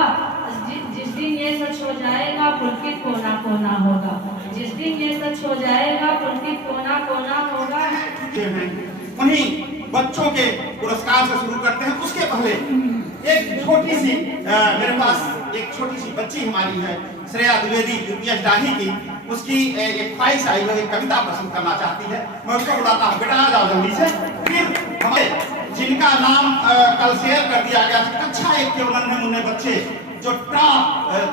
जिस दिन ये सच हो जाएगा पुलकित कोना कोना होगा, जिस दिन ये सच हो जाएगा पुलकित कोना कोना होगा। वहीं बच्चों के पुरस्कार से शुरू करते हैं। उसके पहले एक छोटी सी मेरे पास एक छोटी सी बच्ची हमारी है, श्रेया द्विवेदी यूपीएस डाही की, उसकी एक ख्वाहिश आई है, एक कविता पसंद करना चाहती है। मैं उसको बुलाता हूँ, बेटा आ जाओ जल्दी से। फिर हमें जिनका नाम कल शेयर कर दिया गया, कक्षा 1 के नन्हे मुन्ने बच्चे जो टॉप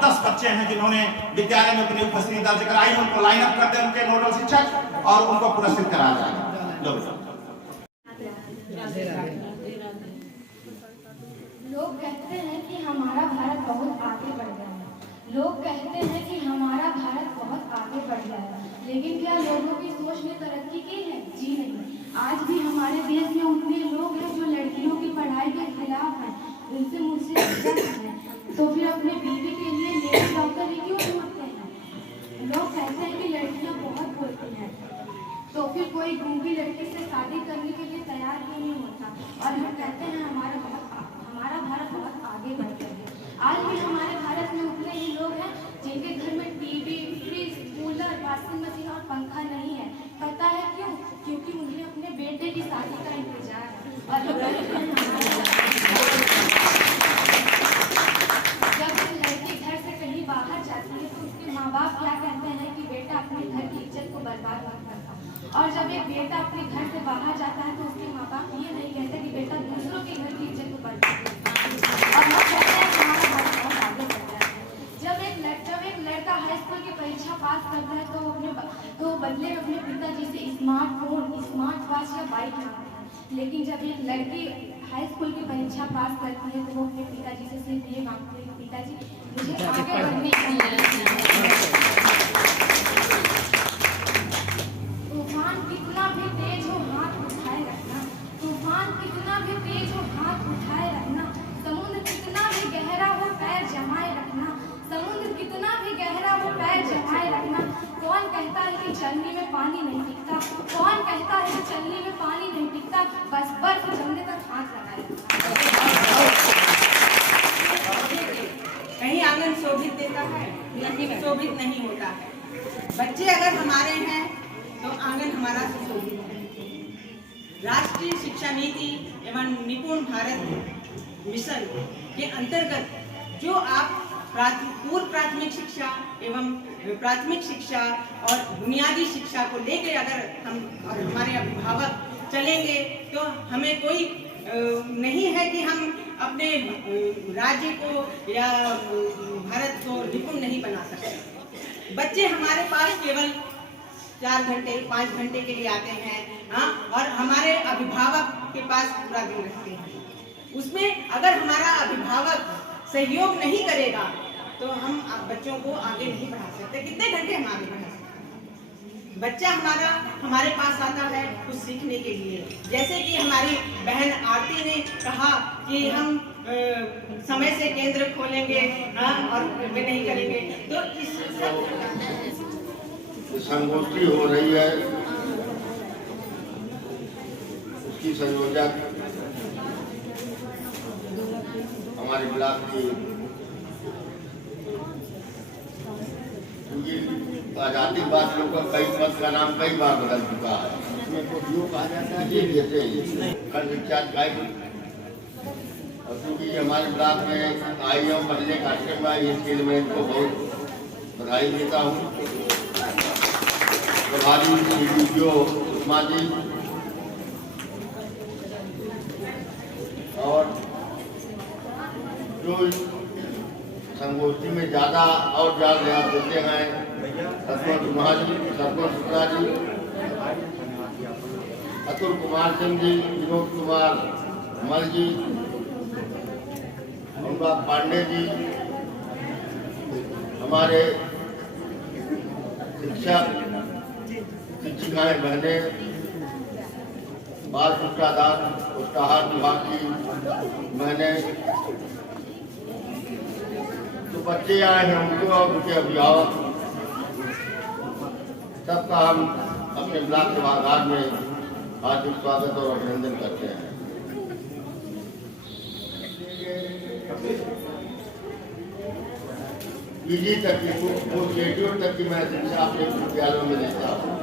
10 बच्चे हैं जिन्होंने विद्यालय में अपनी उपस्थिति दर्ज कराई, उनको लाइन अप कर दें उनके नोडल शिक्षक और उनको पुरस्कृत कराया जाएगा। लोग कहते हैं कि हमारा भारत बहुत आगे बढ़ गया है, लोग कहते हैं कि हमारा भारत बहुत आगे बढ़ गया है, लेकिन क्या लोगों की सोच ने तरक्की की है? जी नहीं। आज भी हमारे देश में उतने लोग हैं जो लड़कियों की पढ़ाई के खिलाफ हैं, उनसे मुझसे हैं, तो फिर अपने बीवी के लिए लेडी डॉक्टर ही क्यों ढूंढते हैं? लोग कहते हैं कि लड़कियां बहुत बोलती हैं, तो फिर कोई गूंगी लड़की से शादी करने के लिए तैयार क्यों नहीं होता? और हम कहते हैं हमारा भारत बहुत आगे बढ़ गया है। आज भी हमारे भारत में उतने ही लोग हैं जिनके घर में TV, fridge, cooler, washing machine और पंखा नहीं है। पता है क्यों? क्योंकि उन्हें अपने बेटे की शादी का इंतजार है। और जब एक लड़की घर से कहीं बाहर जाती है तो उसके माँ बाप क्या कहते हैं कि बेटा अपने घर की इज्जत को बर्बाद मत करता। और जब एक बेटा अपने घर से बाहर जाता है तो उसके माँ बाप ये नहीं कहते कि बेटा दूसरों के घर की इज्जत को बर्बाद मत कर। और हम कहते हैं कि हमारा भारत बहुत आगे बढ़ गया है। जब एक लड़का हाई स्कूल की परीक्षा पास करता है तो बदले में अपने पिताजी से स्मार्टफोन, स्मार्ट वॉच या बाइक मांगते हैं। लेकिन जब एक लड़की हाई स्कूल की परीक्षा पास करती है तो वो अपने पिताजी से सिर्फ ये मांगती है कि पिताजी मुझे आगे बढ़ने के लिए। तूफान कितना भी तेज हो हाथ उठाए रखना, तूफान कितना भी तेज हो हाथ उठाए रखना, समुद्र कितना भी गहरा हो पैर जमाए रखना, समुद्र कितना भी गहरा हो पैर जमाए रखना। कौन कहता है कि चलनी में पानी नहीं टिकता? कौन कहता है कि चलनी में पानी नहीं टिकता? बस बर्फ जमने तक हाथ लगाए। कहीं आंगन शोभित देता है? नहीं, शोभित नहीं होता है। बच्चे अगर हमारे हैं तो आंगन हमारा सुशोभित है। राष्ट्रीय शिक्षा नीति एवं निपुण भारत मिशन के अंतर्गत जो आप पूर्व प्राथमिक शिक्षा एवं प्राथमिक शिक्षा और बुनियादी शिक्षा को लेकर अगर हम और हमारे अभिभावक चलेंगे तो हमें कोई नहीं है कि हम अपने राज्य को या भारत को निपुण नहीं बना सकते। बच्चे हमारे पास केवल 4 घंटे 5 घंटे के लिए आते हैं, हाँ, और हमारे अभिभावक के पास पूरा दिन रहते हैं। उसमें अगर हमारा अभिभावक सहयोग नहीं करेगा तो हम बच्चों को आगे नहीं बढ़ा सकते। कितने घंटे हम आगे बढ़ा सकते? बच्चा हमारे पास आता है कुछ सीखने के लिए। जैसे कि हमारी बहन आरती ने कहा कि हम समय से केंद्र खोलेंगे, हाँ, और वे नहीं करेंगे। तो इस संगोष्ठी हो रही है कृषि संयोजक हमारे ब्लॉक की, क्योंकि आजादी के बाद लोग का कई पद का नाम कई बार बदल चुका है, उसमें कुछ योग आ जाता है जैसे कल विख्यात गायक, और क्योंकि हमारे ब्लॉक में आई हूँ पहले कार्यक्रम में, इसके लिए मैं इनको बहुत बधाई देता हूँ। प्रभारी वीडियो उमा जी और जो संगोष्ठी में ज़्यादा और ज़्यादा देते हैं सरपंच उमा जी, सरपंच शुक्ला जी, अतुल कुमार सिंह जी, विनोद कुमार कमल जी, अनुराग पांडे जी, हमारे शिक्षक शिक्षिकाएं बहनें, बाल शिक्षादान पुष्टाहार विभाग की बहनें, जो बच्चे आए हैं उनको और उनके अभिभावक, सबका हम अपने ब्लॉक सभागार में हार्दिक स्वागत और अभिनंदन करते हैं। पीजी तक की पोस्ट ग्रेजुएट तक की मैं शिक्षा अपने विद्यालयों में लेता हूँ।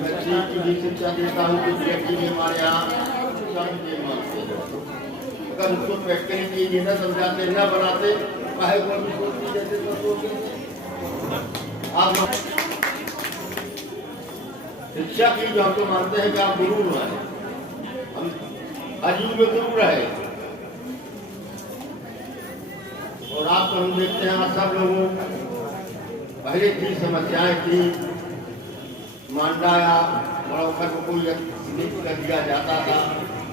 मैं चीज की भी शिक्षा देता हूँ कि व्यक्ति भी हमारे यहाँ मांगते हैं, अगर उसको प्रैक्टिकल चीज न समझाते न बनाते चाहे वो जैसे आप शिक्षा की जो हम तो मानते हैं कि आप गुरु हैं, हम अजीब में गुरु रहे, और आपको हम देखते हैं आप सब लोगों पहले की समस्याएं थी, मांडा या बड़ों को कोई कर दिया जाता था,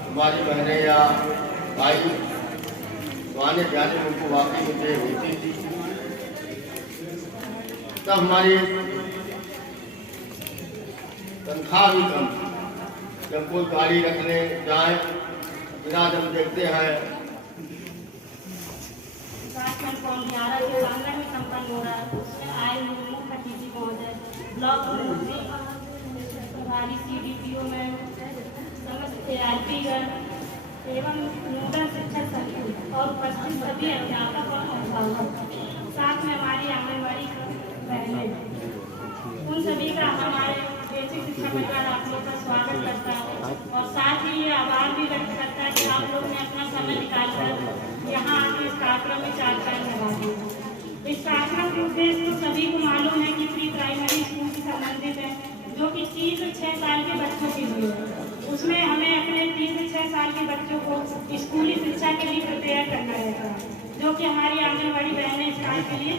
हमारी बहनें या भाई तो आने जाने में उनको वाकई में देर होती थी। तब हमारी तनख्वाह भी कम थी, जब कोई गाड़ी रखने जाए बिना जब देखते हैं के प्रांगण में संपन्न हो रहा है, उसमें आए मुख्य अतिथि महोदय, ब्लॉक प्रभारी CDPO में समस्त ARP एवं नोडल शिक्षक समिति और उपस्थित सभी अध्यापक और अभिभावक, साथ में हमारी आंगनबाड़ी बहनें, उन सभी का हमारे बेसिक शिक्षा परिवार आप लोग का स्वागत करता है और साथ ही ये आभार भी व्यक्त करता है कि आप लोग ने अपना समय निकालकर यहाँ आके इस कार्यक्रम में चार लगा दिया। इस कार्यक्रम के उद्देश्य तो सभी को मालूम है कि प्री प्राइमरी स्कूल से संबंधित है, जो कि 3 से 6 साल के बच्चों के लिए है। उसमें हमें अपने 3 से 6 साल के बच्चों को स्कूली शिक्षा के लिए प्रिपेयर करना रहता है, जो कि हमारी आंगनबाड़ी बहनें इस कार्य के लिए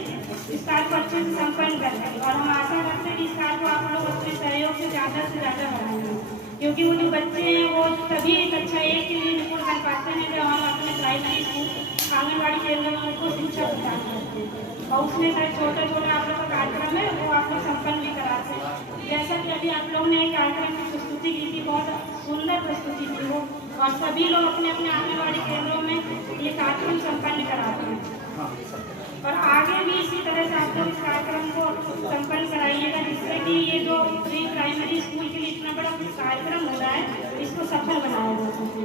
इस कार्य को अच्छे से संपन्न करते हैं और हम आशा करते हैं कि इस कार्य को आप लोग अपने सहयोग से ज़्यादा बढ़ाएंगे, क्योंकि वो जो बच्चे हैं वो तभी कक्षा 1 के लिए निपुण कर पाते हैं जब हम अपने प्राइमरी स्कूल आंगनबाड़ी केंद्र में उनको शिक्षा प्रदान करते हैं और उसमें सर छोटा छोटा आप लोग का कार्यक्रम है वो आप लोग संपन्न भी कराते हैं। जैसा कि अभी आप लोग ने कार्यक्रम की प्रस्तुति की थी, बहुत सुंदर प्रस्तुति थी वो, और सभी लोग अपने अपने आंगनबाड़ी केंद्रों में ये कार्यक्रम संपन्न कराते हैं और आगे भी इसी तरह से आप लोग इस कार्यक्रम को संपन्न कराइएगा, जिससे कि ये जो प्री प्राइमरी स्कूल के लिए इतना बड़ा कार्यक्रम हो रहा है इसको सफल बनाया जा सके।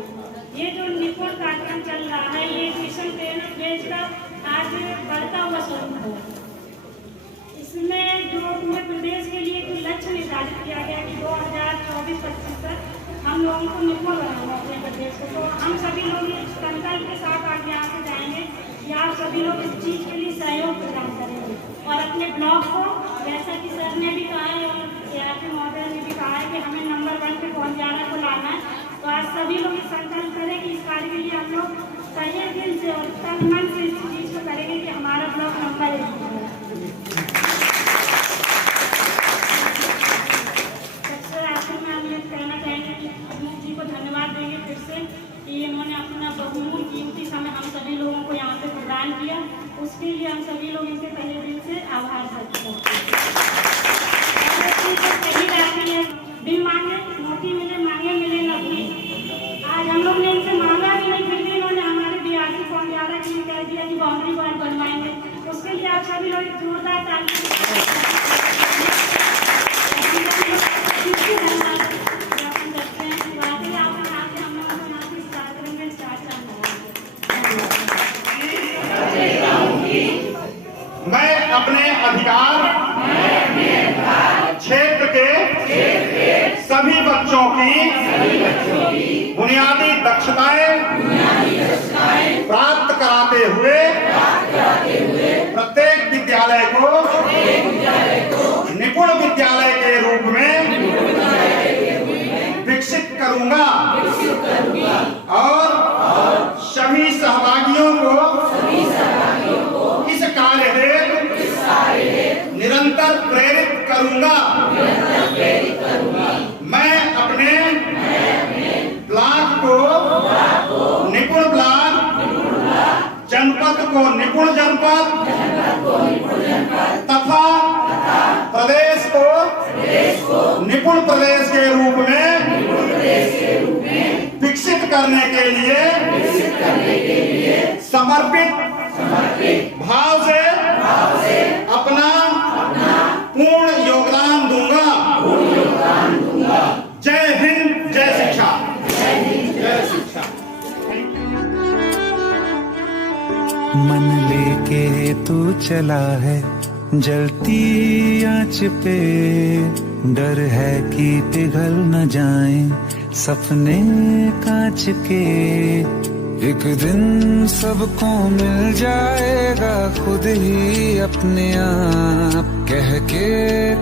ये जो निपुण कार्यक्रम चल रहा है ये मिशन ट्रेनर बेच का आज बढ़ता हुआ स्वरूप है। इसमें जो पूरे प्रदेश के लिए जो लक्ष्य निर्धारित किया गया कि 2024-25 तक हम लोगों को निपुण बनाना अपने प्रदेश को, तो हम सभी लोग इस संकल्प के साथ आगे यहाँ से जाएंगे कि आप सभी लोग इस चीज़ के लिए सहयोग प्रदान करेंगे और अपने ब्लॉग को, जैसा कि सर ने भी कहा है और ARP महोदय ने भी कहा है कि हमें नंबर 1 पे पहुँच जाना को लाना है, तो आज सभी लोग इस संकल्प करें कि इस कार्य के लिए हम लोग सही दिल से और तन मन से इस चीज़ को करेंगे कि हमारा ब्लॉग नंबर 1 हो। सबसे आखिर में हम ये कहना चाहेंगे कि अनूप जी को धन्यवाद देंगे फिर से कि इन्होंने अपना बहुमूल्य कीमती समय हम सभी लोगों को यहाँ पे प्रदान किया, उसके लिए हम सभी लोग इनसे पहले दिन से आभार व्यक्त करते हैं। बिन मांगे मोती मिले, मांगे मिले नौकरी। आज हम लोग ने इनसे मांगा भी नहीं, फिर भी इन्होंने हमारे DRC को अंजारा के लिए कह दिया कि बाउंड्री वॉल बनवाएंगे, उसके लिए आप सभी लोग जोरदार ताली बुनियादी दक्षताएं प्राप्त कराते हुए प्रत्येक विद्यालय को निपुण विद्यालय के रूप में विकसित करूंगा और सभी सहभागियों को इस कार्य हेतु निरंतर प्रेरित करूंगा। मैं अपने ब्लॉक को निपुण ब्लॉक, जनपद को निपुण जनपद तथा प्रदेश को निपुण प्रदेश के रूप में विकसित करने के लिए समर्पित भाव से अपना पूर्ण योगदान दूंगा। जय हिंद, जय शिक्षा। मन लेके तू चला है जलती आँच पे, डर है कि पिघल न जाए सपने कांच के। एक दिन सबको मिल जाएगा खुद ही अपने आप, कह के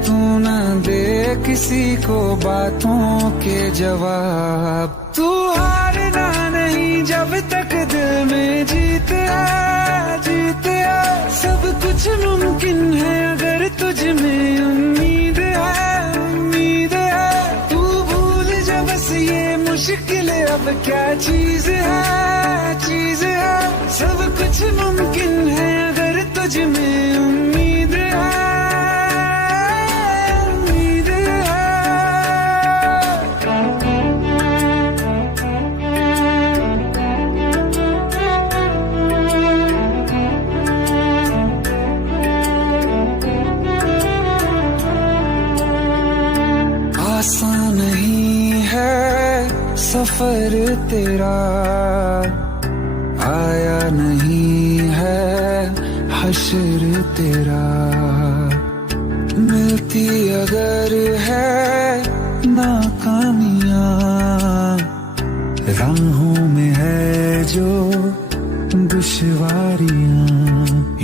तू ना दे किसी को बातों के जवाब। तू हारना नहीं जब तक दिल में जीत है, जीत है। सब कुछ मुमकिन है अगर तुझ में उम्मीद है, उम्मीद है। तू भूल जा बस ये मुश्किल अब क्या चीज है, चीज है। सब कुछ मुमकिन है अगर तुझ में उम्मीद है, उम्मीद है। आसान नहीं है सफर तेरा, आया नहीं है हश्र तेरा। मिलती अगर है नाकामियां, राहों में है जो दुश्वारियां।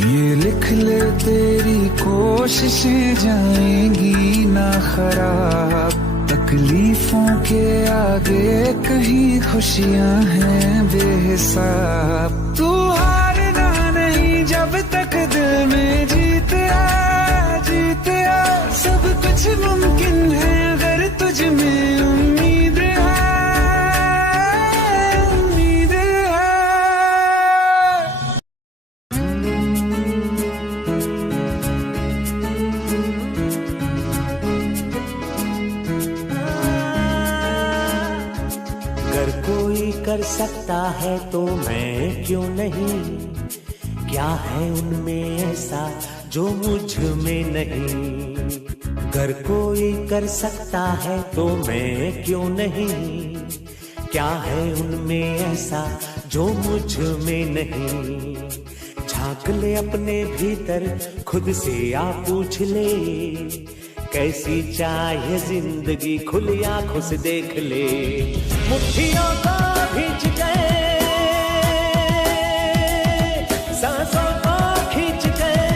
ये लिख ले तेरी कोशिशें जाएंगी ना खराब, तकलीफों के आगे कहीं खुशियां हैं बेहिसाब। तू हारना नहीं जब तक दिल में जीत है, जीत है। सब कुछ मुमकिन है अगर तुझ में उम्मीद है, उम्मीद है। अगर कोई कर सकता है तो मैं क्यों नहीं, क्या है उनमें ऐसा जो मुझ में नहीं। अगर कोई कर सकता है तो मैं क्यों नहीं, क्या है उनमें ऐसा जो मुझ में नहीं। झांक ले अपने भीतर खुद से आ पूछ ले, कैसी चाहे जिंदगी खुली आंखों से देख ले। मुट्ठियों को खींच गए, सांसों को खींच गए,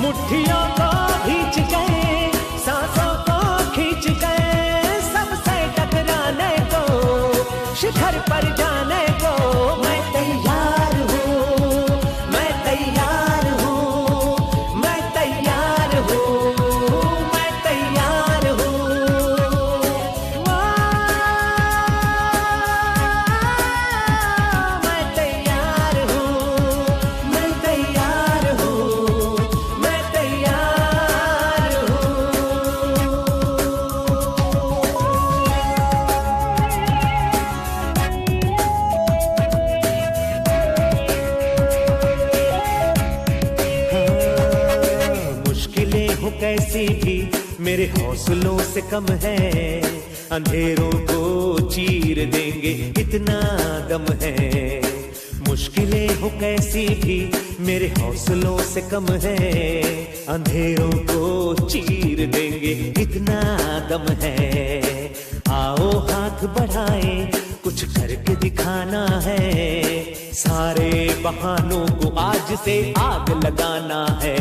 मुट्ठियों को खींच गए, सांसों को खींच गए। सबसे टकराने को, शिखर पर जाने को मैं तैयार हूँ, मैं तैयार हूँ, मैं तैयार हूँ, मैं तैयार हूँ। मैं तैयार हूँ, मैं तैयार हूँ, मैं तैयार हूँ। मुश्किलें हो कैसी भी मेरे हौसलों से कम है, अंधेरों को चीर देंगे इतना दम है। मुश्किलें हो कैसी भी मेरे हौसलों से कम है, अंधेरों को चीर देंगे इतना दम है। आओ हाथ बढ़ाए कुछ करके दिखाना है, सारे बहानों को आज से आग लगाना है।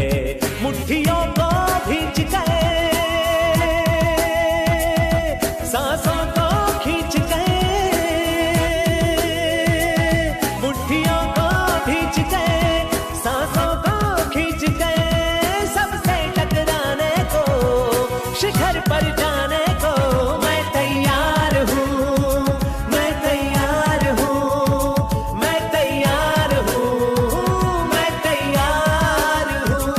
मुट्ठियों को भींच गए, सांसों को खींच गए, मुट्ठियों को भींच गए, सांसों को खींच गए। सबसे टकराने को, शिखर पर जाने को मैं तैयार हूँ, मैं तैयार हूँ, मैं तैयार हूँ, मैं तैयार हूँ।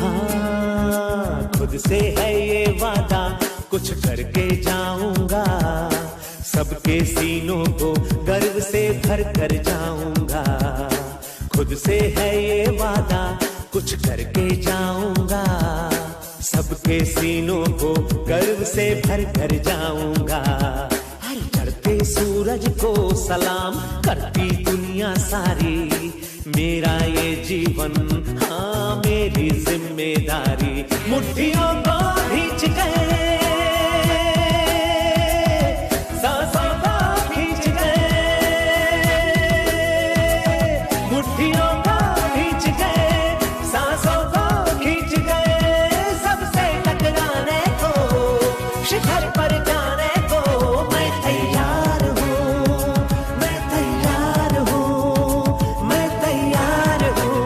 हाँ, खुद से है ये वादा कुछ करके जाऊंगा, सबके सीनों को गर्व से भर कर जाऊंगा। खुद से है ये वादा कुछ करके जाऊंगा, सबके सीनों को गर्व से भर कर जाऊंगा। हर चढ़ते सूरज को सलाम करती दुनिया सारी, मेरा ये जीवन हाँ मेरी जिम्मेदारी। मुट्ठियों को भींच गए, सांसों को खींच गए, मुट्ठियों को भींच गए, सांसों को खींच गए। सबसे टकराने को, शिखर पर जाने को मैं तैयार हूँ, मैं तैयार हूँ, मैं तैयार हूँ,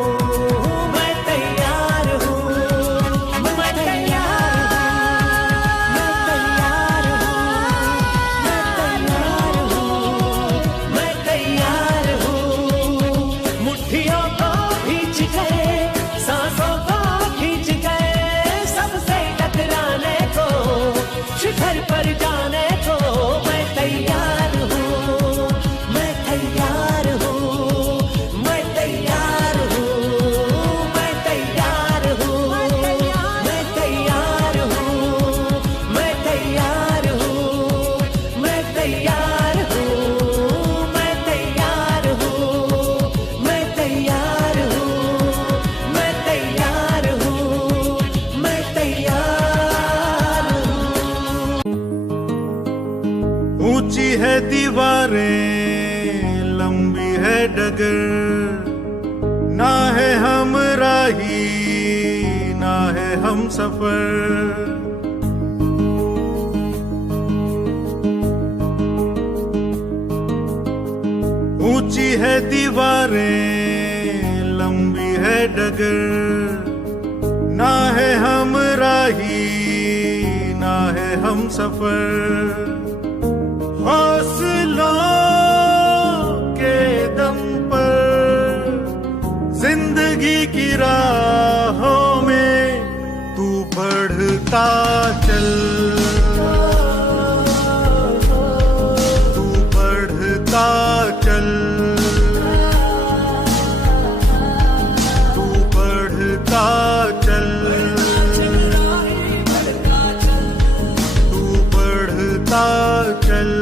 मैं तैयार हूँ, मैं तैयार हूँ, मैं तैयार हूँ। मुट्ठियों को भींच गए, सांसों को खींच गए, सबसे टकराने को, शिखर पर जाने को मैं तैयार हूँ, मैं तैयार हूँ, मैं तैयार हूँ, मैं तैयार हूँ, मैं तैयार हूँ, मैं तैयार हूँ, मैं तैयार हूँ, मैं तैयार हूँ, मैं तैयार हूँ, मैं तैयार हूँ, मैं तैयार हूँ। ऊंची है दीवारें, लंबी है डगर, ना है हमराही ना है हम सफर। ऊंची है दीवारें, लंबी है डगर, ना है हमराही ना है हम सफर। हौसलों के दम पर जिंदगी की राहों में तू बढ़ता चल, तू बढ़ता चल, तू बढ़ता चल, तू बढ़ता चल।